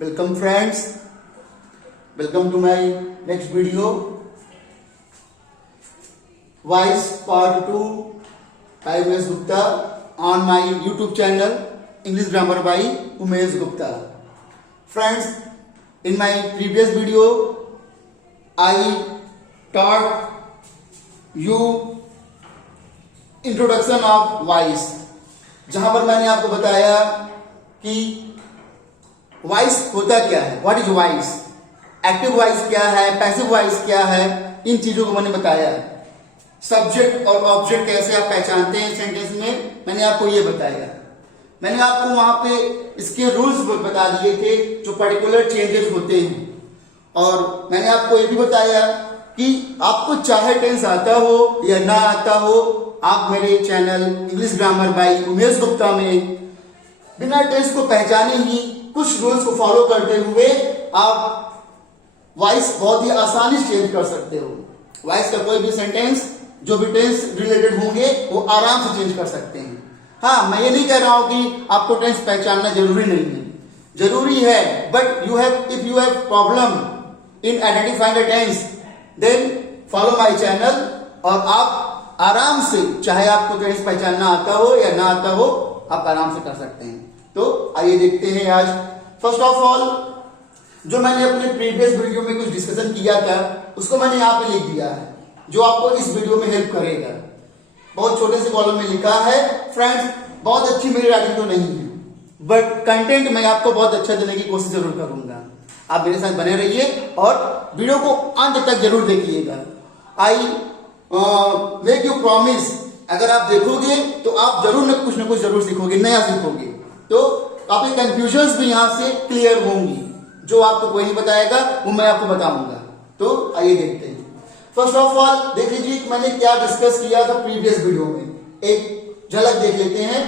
Welcome friends, welcome to my next video, Voice Part 2 by Umesh Gupta on my YouTube channel English Grammar by Umesh Gupta. Friends, in my previous video, I taught you introduction of voice, जहां पर मैंने आपको बताया कि voice होता क्या है, what is voice, active voice क्या है, पैसिव वॉइस क्या है, इन चीजों को मैंने बताया। सब्जेक्ट और ऑब्जेक्ट कैसे आप पहचानते हैं सेंटेंस में, मैंने आपको ये बताया। मैंने आपको वहां पे इसके रूल्स बता दिए थे जो पर्टिकुलर चेंजेस होते हैं, और मैंने आपको ये भी बताया कि आपको चाहे टेंस आता हो या ना आता हो, आप मेरे channel English grammar by Umesh Gupta में बिना टेंस को पहचाने ही कुछ रूल्स को फॉलो करते हुए आप वॉइस बहुत ही आसानी से चेंज कर सकते हो। वॉइस का कोई भी सेंटेंस जो भी टेंस रिलेटेड होंगे वो आराम से चेंज कर सकते हैं। हाँ, मैं ये नहीं कह रहा हूं कि आपको टेंस पहचानना जरूरी नहीं है, जरूरी है, but if you have problem in identifying the tense then follow my channel, और आप आराम से, चाहे आपको टेंस पहचानना आता हो या ना आता हो, आप आराम से कर सकते हैं। तो आइए देखते हैं आज। फर्स्ट ऑफ ऑल, जो मैंने अपने प्रीवियस वीडियो में कुछ डिस्कशन किया था उसको मैंने यहाँ पे लिख दिया है, जो आपको इस वीडियो में हेल्प करेगा। बहुत छोटे से कॉलम में लिखा है। फ्रेंड्स, बहुत अच्छी मेरी राइटिंग तो नहीं है, बट कंटेंट मैं आपको बहुत अच्छा देने की कोशिश जरूर करूंगा। आप मेरे साथ बने रहिए और वीडियो को अंत तक जरूर देखिएगा। आई मेक यू प्रॉमिस, अगर आप देखोगे तो आप जरूर न कुछ जरूर सीखोगे, नया सीखोगे, तो आपकी कंफ्यूजन्स भी यहां से क्लियर होंगी। जो आपको कोई नहीं बताएगा वो मैं आपको बताऊंगा। तो आइए देखते हैं। फर्स्ट ऑफ ऑल देख लीजिए मैंने क्या डिस्कस किया था प्रीवियस वीडियो में, एक झलक देख लेते हैं।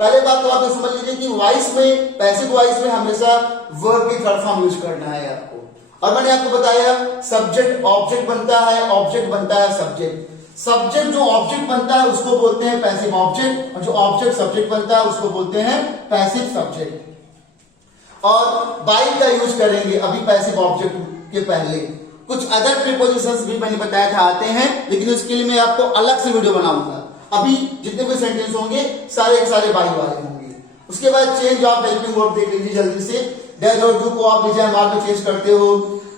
पहले बात तो आप ये समझ लीजिए कि वॉइस में, पैसिव वॉइस में हमेशा वर्ब की थर्ड फॉर्म यूज करना है आपको। और मैंने आपको बताया सब्जेक्ट ऑब्जेक्ट बनता है, ऑब्जेक्ट बनता है सब्जेक्ट। सब्जेक्ट जो ऑब्जेक्ट बनता है उसको बोलते हैं पैसिव ऑब्जेक्ट, और जो ऑब्जेक्ट सब्जेक्ट बनता है उसको बोलते हैं पैसिव सब्जेक्ट। और बाय का यूज करेंगे अभी पैसिव ऑब्जेक्ट के पहले। कुछ अदर प्रीपोजिशंस भी मैंने बताया था आते हैं, लेकिन उसके लिए मैं आपको अलग से वीडियो बनाऊंगा। अभी जितने भी सेंटेंस होंगे सारे के सारे बाय वाले होंगे। उसके बाद चेंज ऑफ हेल्पिंग वर्ब देख लीजिए जल्दी से। डैज और डू को आप इज एम आर में चेंज करते हो।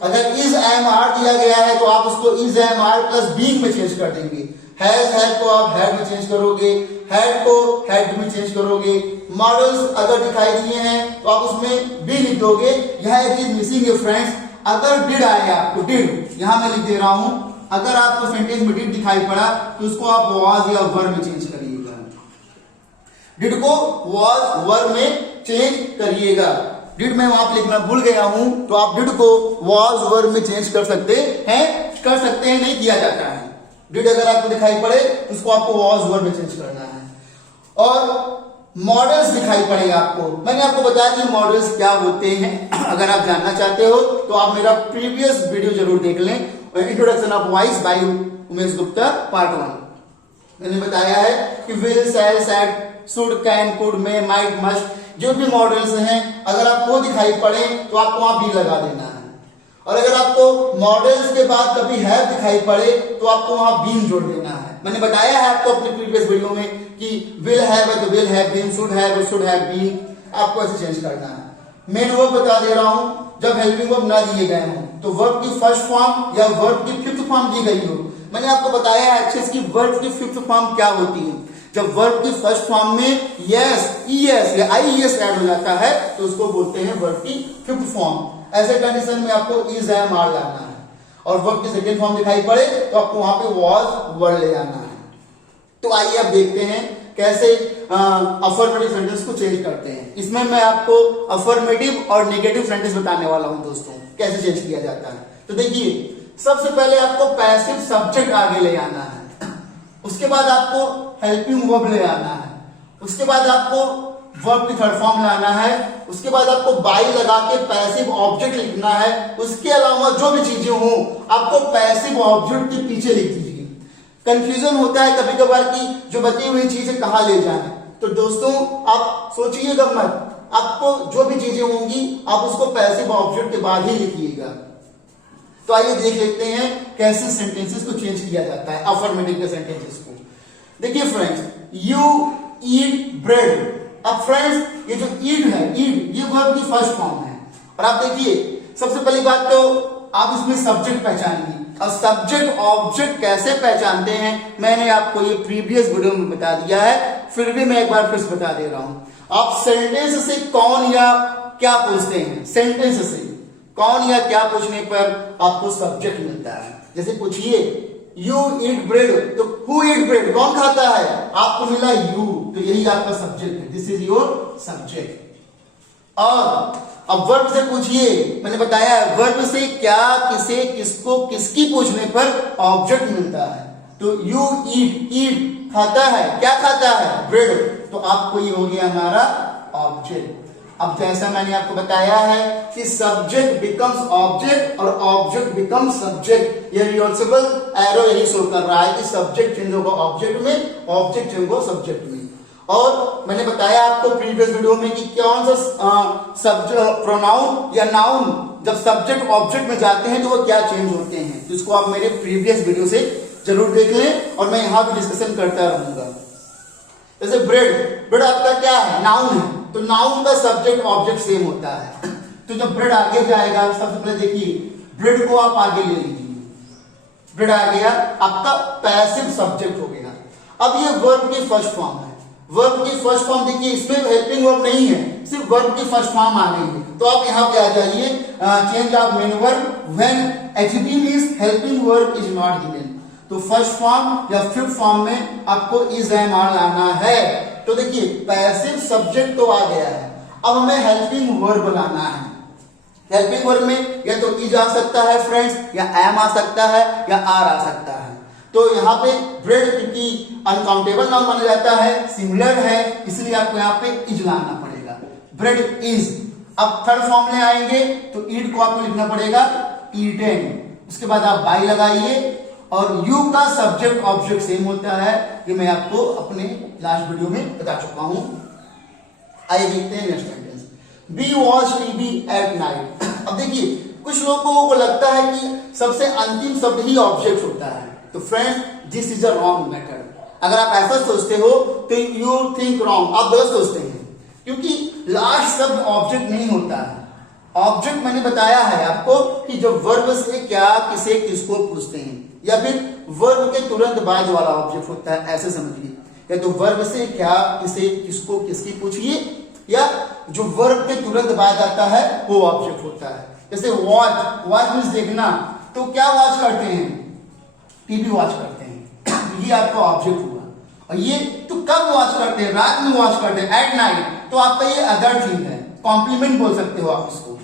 अगर इज एम आर दिया गया है तो आप उसको is am are plus being में चेंज कर देंगे। हैज हैड को आप हैड में चेंज करोगे, हैड को हैड में चेंज करोगे। मॉडल्स अगर दिखाई दिए हैं तो आप उसमें बी लिख दोगे। यहाँ एक चीज मिसिंग है फ्रेंड्स, अगर डिड आए आपको, डिड यहां मैं लिख दे रहा हूं, अगर आपको सेंटेंस में डिड दिखाई पड़ा तो उसको आप वाज या वर में चेंज करिएगा। डिड को वाज वर में चेंज करिएगा। डिड में वहां लिखना भूल गया हूं तो आप डिड को वाज वर में चेंज कर सकते हैं, नहीं किया जाता है। डिड अगर आपको दिखाई पड़े तो उसको आपको वाज वर में चेंज करना है। और मॉडल्स दिखाई पड़े आपको, मैंने आपको बताया कि मॉडल्स क्या होते हैं। अगर आप जानना चाहते हो तो आप मेरा प्रीवियस वीडियो जरूर देख लें, introduction of voice by Umesh Gupta part 1। मैंने बताया है कि विल, शैल, शैड, should, can, could, may, might, must, जो भी मॉडल्स हैं अगर आपको दिखाई पड़े तो आपको वहां बी लगा देना है। और अगर आपको मॉडल्स के बाद कभी हैव दिखाई पड़े तो आपको वहां बीन जोड़ देना है। मैंने बताया है आपको अपने प्रीवियस वीडियो में कि विल हैव है तो will have been, should have been, आपको ऐसे चेंज करना है। मेन वर्ब बता दे रहा हूं, जब हेल्पिंग वर्ब ना दिए गए हों तो वर्ब की फर्स्ट फॉर्म या वर्ब की फिफ्थ फॉर्म दी गई हो। मैंने आपको बताया है अच्छे से कि वर्ब की फिफ्थ फॉर्म क्या होती है। जब वर्ब की फर्स्ट फॉर्म में यस, ईएस या आईईएस ऐड हो जाता है तो उसको बोलते हैं वर्ब की फिफ्थ फॉर्म। ऐसे कंडीशन में आपको इज एम आर लाना है। और वर्ब की सेकंड फॉर्म दिखाई पड़े तो आपको वहां पे वाज वर ले आना है। तो आइए अब देखते हैं कैसे अफर्मेटिव सेंटेंस को चेंज करते हैं। इसमें मैं आपको अफर्मेटिव और नेगेटिव सेंटेंस बताने वाला हूं दोस्तों, कैसे चेंज किया जाता है। तो देखिए, सबसे पहले आपको पैसिव सब्जेक्ट आगे ले आना है, उसके बाद आपको हेल्पिंग वर्ब ले आना है, उसके बाद आपको वर्ब की थर्ड फॉर्म लाना है, उसके बाद आपको बाय लगा के पैसिव ऑब्जेक्ट लिखना है। उसके अलावा जो भी चीजें हो आपको पैसिव ऑब्जेक्ट के पीछे लिख दीजिए। कंफ्यूजन होता है कभी कभार कि जो बची हुई चीजें कहां ले जाए, तो दोस्तों आप सोचिएगा मत, आपको जो भी चीजें होंगी आप उसको पैसिव ऑब्जेक्ट के बाद ही लिखिएगा। तो आइए देख लेते हैं कैसे सेंटेंसेस को चेंज किया जाता है अफर्मेटिव के सेंटेंसेस को। देखिए फ्रेंड्स, यू ईट ब्रेड। अब फ्रेंड्स ये जो ईट है, ईट ये वर्ब की फर्स्ट फॉर्म है। और आप देखिए सबसे पहली बात तो आप इसमें सब्जेक्ट पहचानिए। अब सब्जेक्ट ऑब्जेक्ट कैसे पहचानते हैं मैंने आपको ये प्रीवियस वीडियो में बता दिया है, फिर भी मैं एक बार फिर से बता दे रहा हूं। आप सेंटेंस से कौन या क्या पूछते हैं, सेंटेंस से कौन या क्या पूछने पर आपको सब्जेक्ट मिलता है। जैसे पूछिए यू ईट ब्रेड, तो हु ईट ब्रेड, कौन खाता है, आपको मिला यू, तो यही आपका सब्जेक्ट है, दिस इज योर सब्जेक्ट। और अब वर्ब से पूछिए, मैंने बताया है वर्ब से क्या, किसे, किसको, किसकी पूछने पर ऑब्जेक्ट मिलता है। तो यू ईट, ईट खाता है, क्या खाता है, ब्रेड, तो आपको ये हो गया हमारा ऑब्जेक्ट। अब जैसा मैंने आपको बताया है कि सब्जेक्ट बिकम्स ऑब्जेक्ट और ऑब्जेक्ट बिकम्स सब्जेक्ट, ये रिवर्सिबल एरो यही शो कर रहा है कि सब्जेक्ट चेंज होगा ऑब्जेक्ट में, ऑब्जेक्ट चेंज होगा सब्जेक्ट में। और मैंने बताया आपको प्रीवियस वीडियो में कि कौन सा प्रोनाउन या नाउन जब सब्जेक्ट ऑब्जेक्ट में जाते हैं तो वो क्या चेंज होते हैं, तो इसको आप मेरे प्रीवियस वीडियो से जरूर देख लें और मैं यहां भी डिस्कशन करता रहूंगा। जैसे ब्रेड, ब्रेड आपका क्या है, नाउन है, तो नाउन का सब्जेक्ट ऑब्जेक्ट सेम होता है। तो जब ब्रेड आगे जाएगा, सबसे पहले देखिए ब्रेड को आप आगे ले लीजिए, ब्रेड आ गया आपका पैसिव सब्जेक्ट हो गया। अब ये वर्ब की फर्स्ट फॉर्म है, वर्ब की फर्स्ट फॉर्म देखिए इसमें हेल्पिंग वर्ब नहीं है, सिर्फ वर्ब की फर्स्ट फॉर्म आ गई है। तो आप यहां पे आ जाइए, change of main verb when adjective is helping verb is not given, तो फर्स्ट फॉर्म या फिफ्थ फॉर्म में आपको इज एम आर लाना है। तो देखिए पैसिव सब्जेक्ट तो आ गया है, अब हमें हेल्पिंग वर्ब लाना है। हेल्पिंग वर्ब में या तो इज आ सकता है फ्रेंड्स, या एम आ सकता है, या आर आ सकता है। तो यहाँ पे ब्रेड क्योंकि अनकाउंटेबल नाउन माना जाता है, सिमिलर है, इसलिए आपको यहाँ पे इज लाना पड़ेगा, ब्रेड इज। अब थर्ड फॉर्म में आएंगे तो ईट को आपको लिखना पड़ेगा ईटेन, उसके बाद आप बाई लगाइए और यू का सब्जेक्ट ऑब्जेक्ट सेम होता है, ये मैं आपको अपने लास्ट वीडियो में बता चुका हूं। आइए देखते हैं next sentence, be watch TV at night. अब देखिए कुछ लोगों को लगता है कि सबसे अंतिम शब्द ही ऑब्जेक्ट होता है, तो friends this is a wrong matter. अगर आप ऐसा सोचते हो तो यू थिंक रॉन्ग, आप गलत सोचते हैं, क्योंकि लास्ट शब्द ऑब्जेक्ट नहीं होता है। ऑब्जेक्ट मैंने बताया है आपको कि जब वर्ब से क्या, किसे, किसको पूछते हैं, या फिर वर्ब के तुरंत बाद वाला ऑब्जेक्ट होता है, ऐसे समझिए। या तो वर्ब से क्या, किसे, किसको, किसकी पूछिए, या जो वर्ब के तुरंत बाद आता है वो ऑब्जेक्ट होता है। जैसे वॉच, वॉच मीन्स देखना, तो क्या वॉच करते हैं, टीवी वॉच करते हैं, ये आपका ऑब्जेक्ट हुआ। और ये तो कब वॉच करते हैं, रात में वॉच करते हैं, एट नाइट, तो आपका ये अदर थिंग है, कॉम्प्लीमेंट बोल सकते हो आप इसको।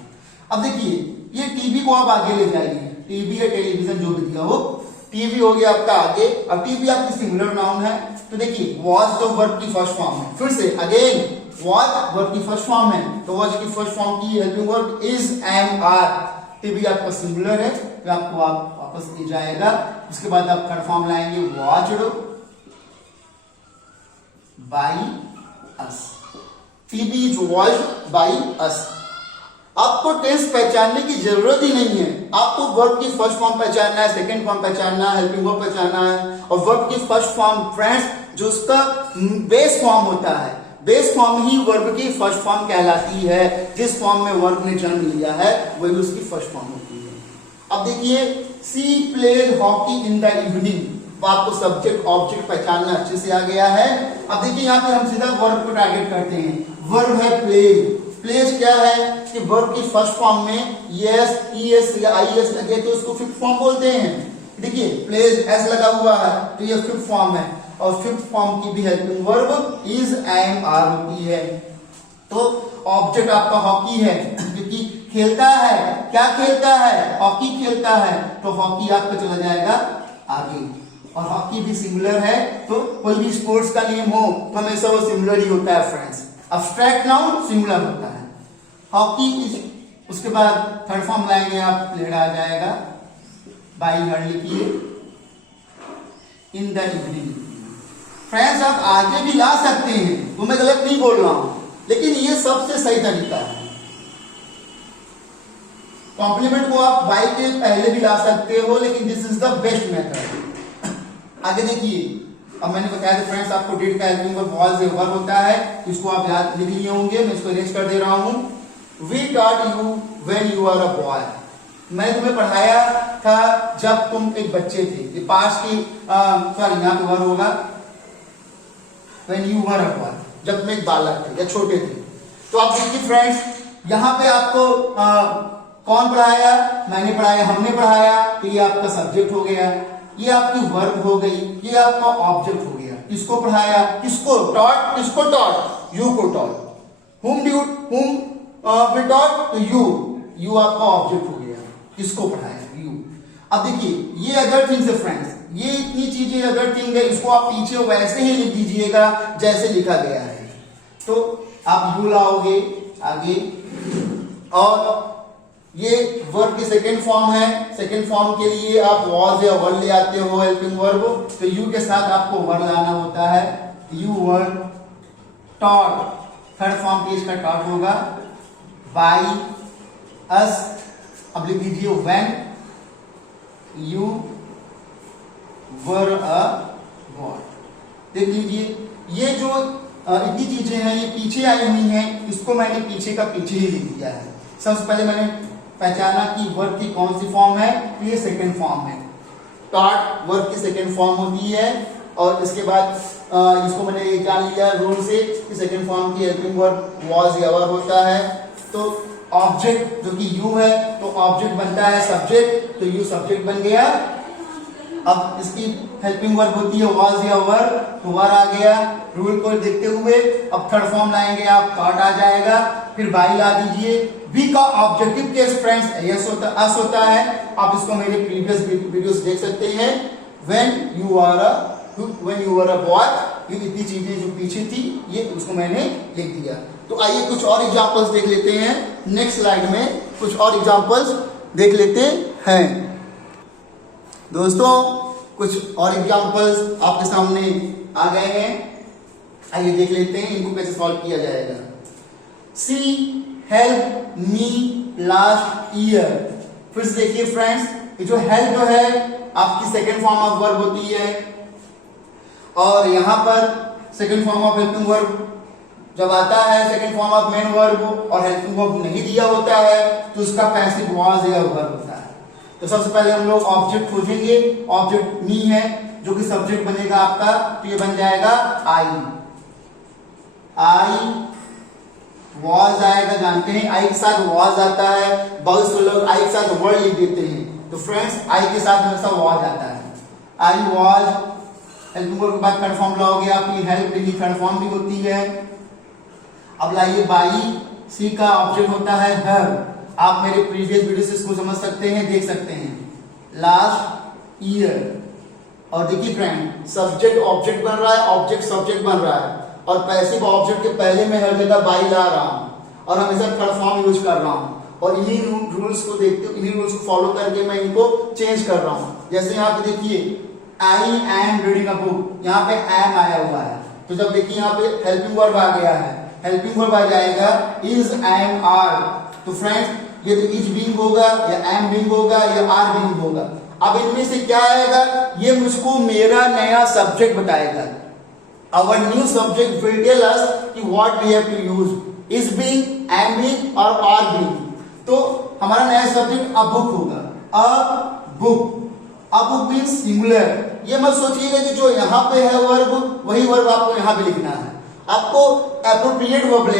अब देखिए ये टीवी को आप आगे ले जाइए, टीवी या टेलीविजन जो भी दिया हो, टीवी हो गया आपका आगे, अब टीवी आपकी सिंगुलर नाउन है, तो देखिए वॉच तो वर्ब की फर्स्ट फॉर्म है, फिर से अगेन वॉच वर्ब की फर्स्ट फॉर्म है, तो वॉच की फर्स्ट फॉर्म की helping verb is am are, TV आपका सिंगुलर है, तो आपको आप वापस ले जाएगा। उसके बाद आप थर्ड फॉर्म लाएंगे watched by us, TV is watched by us. आपको टेंस पहचानने की जरूरत ही नहीं है, आपको वर्ब की फर्स्ट फॉर्म पहचानना है, सेकंड फॉर्म पहचानना है, हेल्पिंग वर्ब पहचानना है। और वर्ब की फर्स्ट फॉर्म फ्रेंड्स जो उसका बेस फॉर्म होता है, बेस फॉर्म ही वर्ब की फर्स्ट फॉर्म कहलाती है। जिस फॉर्म में वर्ब ने जन्म लिया है वही उसकी फर्स्ट फॉर्म होती है। अब देखिए she played hockey in the evening, तो आपको सब्जेक्ट ऑब्जेक्ट पहचानना अच्छे से आ गया है। अब देखिए यहाँ पे हम सीधा वर्ब को टारगेट करते हैं, वर्ब है प्लेड। प्लेज क्या है कि वर्ब की फर्स्ट फॉर्म में यस, ईएस या आईएस लगे तो उसको फिफ्थ फॉर्म बोलते हैं। देखिए प्लेज एस लगा हुआ है तो ये फिफ्थ फॉर्म है, और फिफ्थ फॉर्म की भी helping verb is am are होती है। तो ऑब्जेक्ट आपका हॉकी है क्योंकि खेलता है, क्या खेलता है, हॉकी खेलता है, तो हॉकी आपका चला जाएगा आगे। और हॉकी भी सिंगुलर है, तो कोई भी स्पोर्ट्स का नेम हो तो हमेशा वो सिंगुलर ही होता है फ्रेंड्स। अब्स्ट्रैक्ट नाउन सिंगुलर होता है, हॉकी इज। उसके बाद थर्ड फॉर्म लाएंगे आप, प्लेड आ जाएगा, बाई हर लिखिए, इन द इवनिंग। फ्रेंड्स आप आगे भी ला सकते हैं, तो मैं गलत नहीं बोल रहा हूं, लेकिन ये सबसे सही तरीका है। कॉम्प्लीमेंट को आप बाई के पहले भी ला सकते हो, लेकिन this is the best method. आगे देखिए, अब मैंने बताया था फ्रेंड्स आपको डिड का हेल्पिंग वर्ब वाज या वर होता है, इसको आप याद लिख लिए होंगे, मैं इसको अरेंज कर दे रहा हूं। We taught you when you are a boy. मैंने तुम्हें पढ़ाया था जब तुम एक बच्चे थे। ये पास्ट की सॉरी यहाँ पे वर होगा when you were a boy, जब तुम एक बालक थे या छोटे थे। तो आप देखिए फ्रेंड्स, यहाँ पे आपको कौन पढ़ाया? मैंने पढ़ाया, हमने पढ़ाया, तो ये आपका सब्जेक्ट हो गया, ये आपकी वर्ब हो गई, ये आपका ऑब्जेक्ट हो गया। किसको पढ़ाया? किसको? टॉट। किसको टॉट? यू को टॉट। whom we taught? तो you आपका ऑब्जेक्ट हो गया। किसको पढ़ाया? यू। अब देखिए, ये अदर थिंग्स है फ्रेंड्स, ये इतनी चीजें अदर थिंग है, इसको आप पीछे वैसे ही लिख दीजिएगा जैसे लिखा गया है। तो आप यू लाओगे आगे, और ये वर्ब की सेकेंड फॉर्म है। सेकेंड फॉर्म के लिए आप वॉज या वर ले आते हो हेल्पिंग वर्ब, तो यू के साथ आपको वर लाना होता है। You were taught, third form पे इसका टॉट होगा। बाई अस, अब लिख दीजिए when you were a boy. देख लीजिए, ये जो इतनी चीजें हैं ये पीछे आई हुई हैं, इसको मैंने पीछे का पीछे ही लिख दिया है। सबसे पहले मैंने पहचाना कि वर्ब की कौन सी फॉर्म है, ये सेकंड फॉर्म है। टॉट वर्ब की सेकंड फॉर्म होती है, और इसके बाद इसको मैंने जान लिया रूल से कि सेकंड फॉर्म की हेल्पिंग वर्ब वाज या वर होता है। तो ऑब्जेक्ट जो कि यू है, तो ऑब्जेक्ट बनता है सब्जेक्ट, तो यू सब्जेक्ट बन गया। अब इसकी हेल्पिंग वर्ब होती है वाज या वर, तो वर आ गया। रूल को देखते हुए अब थर्ड फॉर्म लाएंगे आप, थॉट आ जाएगा, फिर बाई ला दीजिए। बी का ऑब्जेक्टिव केस फ्रेंड्स यस होता, अस होता है। आप इसको मेरे प्रीवियस वीडियोस देख सकते हैं। When you are a boy, ये इतनी चीजें जो पीछे थी ये उसको मैंने लिख दिया। तो आइए कुछ और एग्जांपल्स देख लेते हैं। नेक्स्ट स्लाइड में कुछ और एग्जांपल्स देख लेते हैं। दोस्तों, कुछ और एग्जांपल्स आपके सामने आ गए हैं, आइए देख लेते हैं इनको कैसे सॉल्व किया जाएगा। सी हेल्प मी लास्ट ईयर। फिर से देखिए फ्रेंड्स, ये जो हेल्प जो है आपकी सेकेंड फॉर्म ऑफ वर्ब होती है, और यहां पर second form of helping verb जब आता है, second form of main verb, और हेल्पिंग वर्ब नहीं दिया होता है, तो उसका पैसिव वाज या वर्ब होता है। तो सबसे पहले हम लोग ऑब्जेक्ट खोजेंगे। ऑब्जेक्ट मी है, जो कि सब्जेक्ट बनेगा आपका, तो ये बन जाएगा आई। वॉज आएगा, जानते हैं आई के साथ वॉज आता है, बहुत से लोग आई के साथ वर्ड लिख देते हैं, तो फ्रेंड्स आई के साथ हमेशा वॉज आता है। आई वॉज, हेल्पिंग वर्ब के बाद थर्ड फॉर्म लाओगे, आपकी हेल्प की थर्ड फॉर्म भी होती है। अब लाइए बाई, सी का ऑब्जेक्ट होता है हर। आप मेरे प्रीवियस वीडियो से इसको समझ सकते हैं, देख सकते हैं। लास्ट ईयर, और देखिए फ्रेंड, सब्जेक्ट ऑब्जेक्ट बन रहा है, ऑब्जेक्ट सब्जेक्ट बन रहा है, और पैसिव ऑब्जेक्ट के पहले मैं हर जगह बाई ला रहा हूं, और हमेशा थर्ड फॉर्म यूज कर रहा हूं, और इन्हीं रूल्स को देखते, इन्हीं रूल्स को फॉलो करके मैं इनको चेंज कर रहा हूं। जैसे यहाँ पे देखिए, I am reading a book, यहाँ पे एम आया हुआ है, तो जब देखिए यहाँ पे हेल्पिंग वर्ब आ गया है, हेल्पिंग वर्ब आ जाएगा इज, एम, आर। तो फ्रेंड्स, ये तो इज बीइंग होगा, या एम बीइंग होगा, या आर बीइंग होगा। अब इनमें से क्या आएगा, ये मुझको मेरा नया सब्जेक्ट बताएगा। Our new subject will tell us कि what we have to use, is being, am being और are being। तो हमारा नया सब्जेक्ट अ बुक होगा। A book means singular. ये मत सोचिएगा कि जो यहाँ पे है वर्ब, वही वर्ब आपको यहाँ पे लिखना है। आपको एप्रोप्रिएट वर्ब ले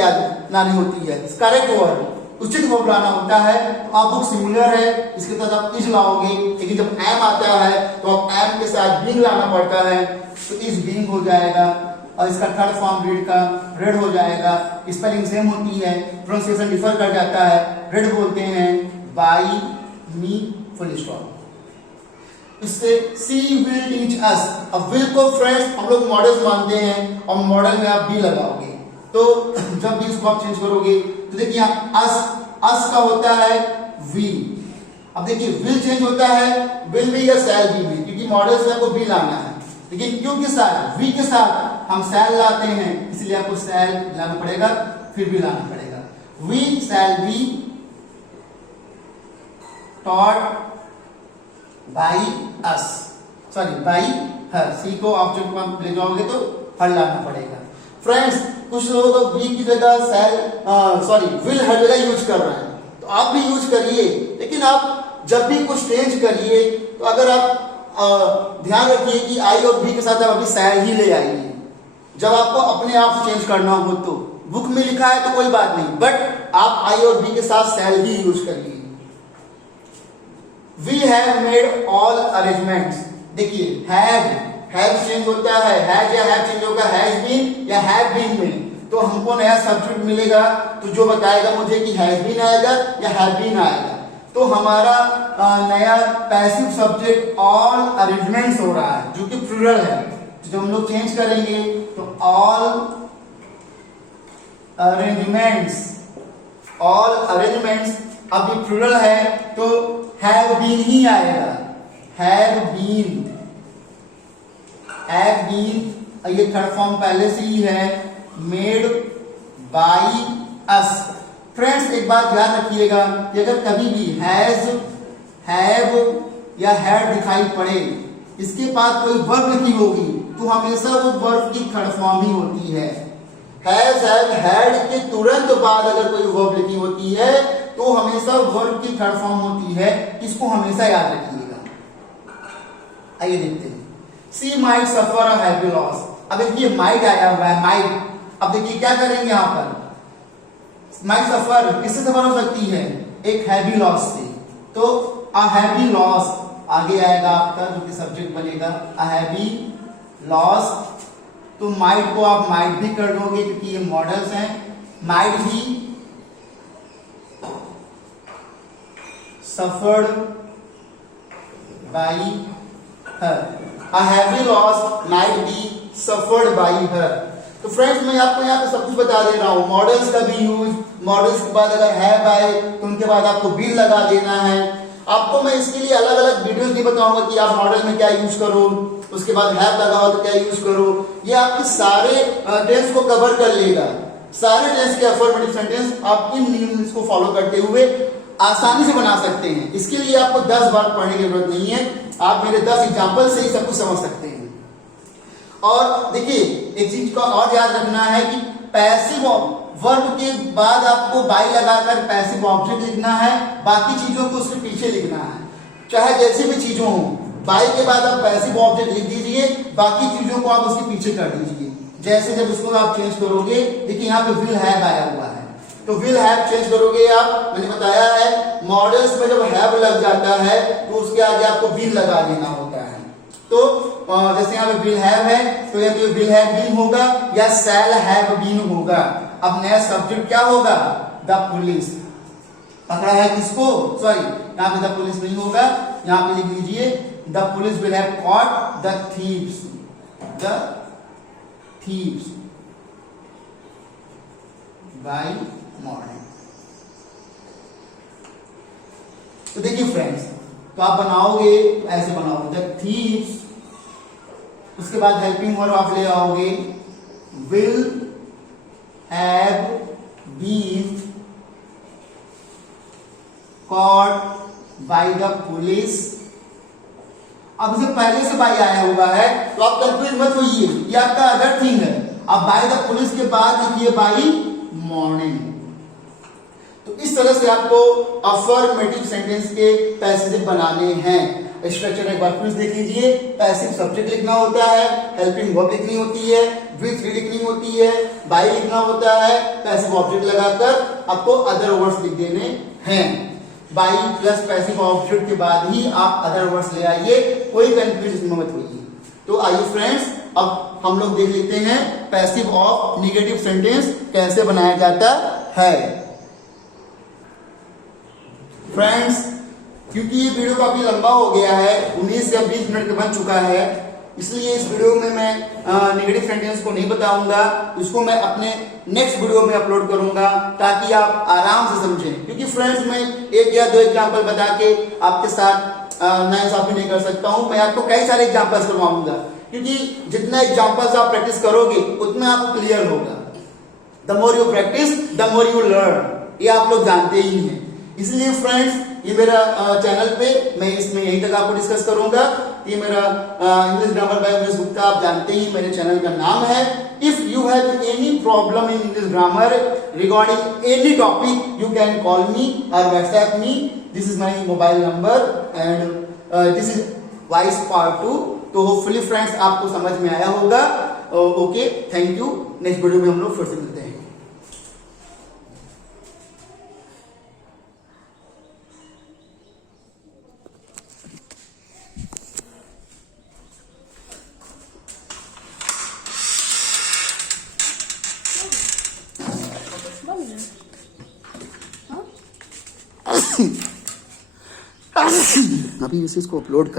लानी होती है, करेक्ट वर्ब, उचित वर्ब लाना होता है। तो अ बुक सिंगुलर है, इसके साथ आप इज लाओगे, लेकिन जब एम आता है तो आप एम के साथ बीइंग लाना पड़ता है, तो इज बीइंग हो जाएगा। और इसका थर्ड फॉर्म रेड का रेड हो जाएगा। स्पेलिंग सेम होती है, प्रोनाउंसिएशन डिफर कर जाता है। रेड बोलते हैं बाई मी फुल स्टॉप। इससे सी विल टीच अस। अब विल को फ्रेंड्स हम लोग मॉडल्स मानते हैं, और मॉडल में आप बी लगाओगे, तो जब भी इसको आप चेंज करोगे तो देखिए अस का होता है वी। अब देखिए विल चेंज होता है विल बी या शैल बी में, क्योंकि मॉडल्स में आपको बी लाना है, लेकिन क्यों के साथ, वी के साथ, हम शैल लाते हैं, इसलिए आपको शैल लाना पड़ेगा, फिर भी लाना पड़ेगा। We shall be taught by us, sorry by her, she को ऑब्जेक्ट में ले जाओगे तो हर लाना पड़ेगा। फ्रेंड्स कुछ लोग तो बी की जगह शैल सॉरी विल हर जगह यूज कर रहे हैं, तो आप भी यूज करिए, लेकिन आप जब भी कुछ चेंज करिए तो अगर आप ध्यान रखिए कि आई और बी के साथ आप अभी शैल ही ले आइए। जब आपको अपने आप से चेंज करना हो तो बुक में लिखा है तो कोई बात नहीं, बट आप आई और बी के साथ शैल ही यूज करिए। We have made all arrangements, देखिए हैव चेंज होता है, हैज या हैव चेंज होगा हैज बीन या हैव बीन में, तो हमको नया सब्जेक्ट मिलेगा तो जो बताएगा मुझे कि हैज बीन आएगा या हैव बीन आएगा। तो हमारा नया पैसिव सब्जेक्ट ऑल अरेंजमेंट्स हो रहा है जो कि प्लूरल है, तो जब हम लोग चेंज करेंगे तो ऑल अरेंजमेंट्स अभी प्लूरल है तो हैव बीन ही आएगा, हैव बीन ये थर्ड फॉर्म पहले से ही है, मेड बाई अस। फ्रेंड्स एक बात ध्यान रखिएगा कि अगर कभी भी हैज, हैव या हैड दिखाई पड़े, इसके बाद कोई वर्ब लिखी होगी तो हमेशा वो वर्ब की थर्ड फॉर्म ही होती है। हैज, हैव, हैड के तुरंत बाद अगर कोई वर्ब लिखी होती है तो हमेशा वर्ब की थर्ड फॉर्म होती है, इसको हमेशा याद रखिएगा। आइए देखते हैं, she might suffer a heavy loss. अब देखिए माइट आया हुआ है, माइट, अब देखिए क्या करेंगे यहाँ पर, माइट सफर किससे सफर हो सकती है, एक हैवी लॉस से, तो अ हैवी लॉस आगे आएगा आपका जो कि सब्जेक्ट बनेगा, अ हैवी लॉस। तो माइट को आप माइट भी कर दोगे क्योंकि ये मॉडल्स हैं, माइट भी suffered by her, a heavy loss might be suffered by her. तो फ्रेंड्स मैं आपको यहाँ पे सब कुछ बता दे रहा हूँ, मॉडल्स का भी यूज, मॉडल्स के बाद अगर हैव आए तो उनके बाद आपको बिल लगा देना है। आपको मैं इसके लिए अलग अलग वीडियोस नहीं बताऊंगा कि आप मॉडल में क्या यूज करो, उसके बाद हैव लगाओ तो क्या यूज करो, ये आपके सारे टेंस को कवर कर लेगा। सारे टेंस के अफर्मेटिव सेंटेंस आप इन नियम्स को फॉलो करते हुए आसानी से बना सकते हैं। इसके लिए आपको 10 बार पढ़ने की जरूरत नहीं है, आप मेरे 10 एग्जाम्पल से ही सब कुछ समझ सकते हैं। और देखिए एक चीज का और याद रखना है कि पैसिव वर्ब के बाद आपको बाई लगाकर पैसिव ऑब्जेक्ट लिखना है, बाकी चीजों को उसके पीछे लिखना है, चाहे जैसे भी चीजों हो। बाई के बाद आप पैसिव ऑब्जेक्ट लिख दीजिए, बाकी चीजों को आप उसके पीछे कर दीजिए। जैसे जब उसको आप चेंज करोगे, देखिए यहाँ पे विल हैव आया हुआ है, तो विल हैव चेंज करोगे आप, मैंने बताया है मॉडल्स में जब हैव लग जाता है तो उसके आगे आपको विल लगा देना होता है। तो जैसे यहाँ पे विल हैव है तो यहाँ पे विल हैव बीन होगा या शैल हैव बीन होगा। अब नया सब्जेक्ट क्या होगा, द पुलिस। पकड़ा है किसको, सॉरी यहाँ पे द पुलिस नहीं होगा, यहाँ पे लिख लीजिए the police will have caught the thieves, by morning. तो देखिए फ्रेंड्स, तो आप बनाओगे ऐसे बनाओगे द थीव्स, उसके बाद हेल्पिंग वर्ब आप ले आओगे will have been caught by the police. अब इसे पहले से बाय आया हुआ है तो आप कंफ्यूज मत होइए, ये आपका अदर थिंग है। अब बाय द पुलिस के बाद लिखिए बाय मॉर्निंग। तो इस तरह से आपको अफर्मेटिव सेंटेंस के पैसेज बनाने हैं। स्ट्रक्चर एक बार फिर देख लीजिए, पैसिव सब्जेक्ट लिखना होता है, हेल्पिंग वर्ब लिखनी होती है, विथ लिखनी होती है, बाय लिखना होता है, पैसिव ऑब्जेक्ट लगाकर आपको अदर वर्ड्स लिख देने हैं। बाय प्लस पैसिव ऑब्जेक्ट के बाद ही आप अदर वर्ड्स ले आइए, कोई कंफ्यूजन मत होइए। तो आइए फ्रेंड्स, अब हम लोग देख लेते हैं पैसिव ऑफ निगेटिव सेंटेंस कैसे बनाया जाता है। फ्रेंड्स, क्योंकि ये वीडियो काफी लंबा हो गया है, 19 या 20 मिनट का बन चुका है, इसलिए इस वीडियो में मैं नेगेटिव सेंटेंस को नहीं बताऊंगा, इसको मैं अपने नेक्स्ट वीडियो में अपलोड करूंगा ताकि आप आराम से समझें। क्योंकि फ्रेंड्स मैं एक या दो एग्जांपल बता के आपके साथ नाइंसाफी नहीं कर सकता हूं, मैं आपको कई सारे एग्जांपल्स करवाऊंगा। क्योंकि जितना एग्जाम्पल्स आप प्रैक्टिस करोगे उतना आपको क्लियर होगा। The more you practice the more you learn, ये आप लोग जानते ही हैं। इसलिए फ्रेंड्स, ये मेरा चैनल पे मैं इसमें यहीं तक आपको डिस्कस करूंगा। ये मेरा English grammar by Umesh Gupta, आप जानते ही मेरे चैनल का नाम है। If you have any problem in English grammar regarding any topic, you can call me और WhatsApp me. This is my mobile number and this is voice part 2। तो hopefully friends आपको समझ में आया होगा। Okay, thank you. Next video में हम लोग फिर से मिलते हैं। अभी इसी को अपलोड